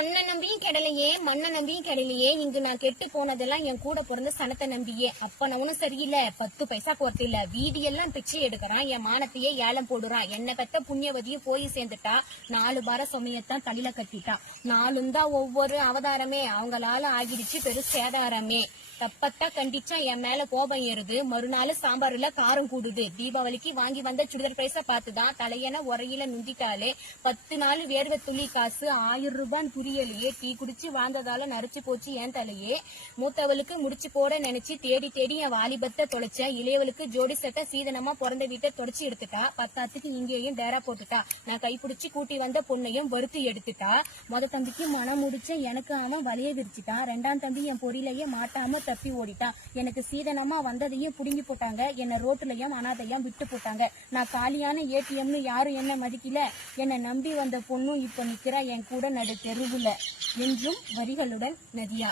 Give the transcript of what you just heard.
பொண்ணை நம்பியும் கெடலையே, மண்ணை நம்பியும் கெடலையே. இங்கு நான் கெட்டு போனதெல்லாம் என் கூட பிறந்த சனத்தை நம்பியே. அப்பனவனும் சரியில்லை, 10 பைசா கோர்த்து இல்ல. வீதியெல்லாம் பிச்சை எடுக்கிறான், என் மானத்தையே ஏலம் போடுறான். என்ன பெத்த புண்ணியவதியும் போய் சேர்ந்துட்டா, 4 பார சுமையத்தான் தலையில கட்டிட்டான். 4 தான் ஒவ்வொரு அவதாரமே, அவங்களால ஆகிடுச்சு பெரு சேதாரமே. தப்பத்தா கண்டிச்சா என் மேல கோபம் ஏறுது, மறுநாள் சாம்பார்ல காரம் கூடுது. தீபாவளிக்கு வாங்கி வந்த சுடிதார் பிரைஸ பார்த்துதான் தலையன உரையில நுந்திட்டாலே. 10 நாள் வேர்வை துளி காசு 1000 ரூபான்னு புரியலையே. டீ குடிச்சு வாழ்ந்ததால நரைச்சு போச்சு என் தலையே. மூத்தவளுக்கு முடிச்சு போட நினைச்சு தேடி தேடி என் வாலிபத்தை தொலைச்சேன். இளையவளுக்கு ஜோடி சட்டை சீதனமா பிறந்த வீட்டை தொடச்சு எடுத்துட்டா. 10 இங்கேயும் டேரா போட்டுட்டா. நான் கைப்பிடிச்சு கூட்டி வந்த பொண்ணையும் வறுத்து எடுத்துட்டா. மொத தம்பிக்கு மனம் முடிச்ச எனக்கு அவன் வலைய விரிச்சிட்டான். 2ஆம் தம்பி என் பொறியிலேயே மாட்டாம தப்பி ஓடிட்டான். எனக்கு சீதனமா வந்ததையும் புடுங்கி போட்டாங்க. என்ன ரோட்டுலயும் அனாதையும் விட்டு போட்டாங்க. நான் காலியான ஏடிஎம்னு யாரும் என்ன மதிக்கல. என்னை நம்பி வந்த பொண்ணும் இப்ப நிக்கிறா என் கூட நடு தெருவுல. என்றும் வரிகளுடன் நதியா.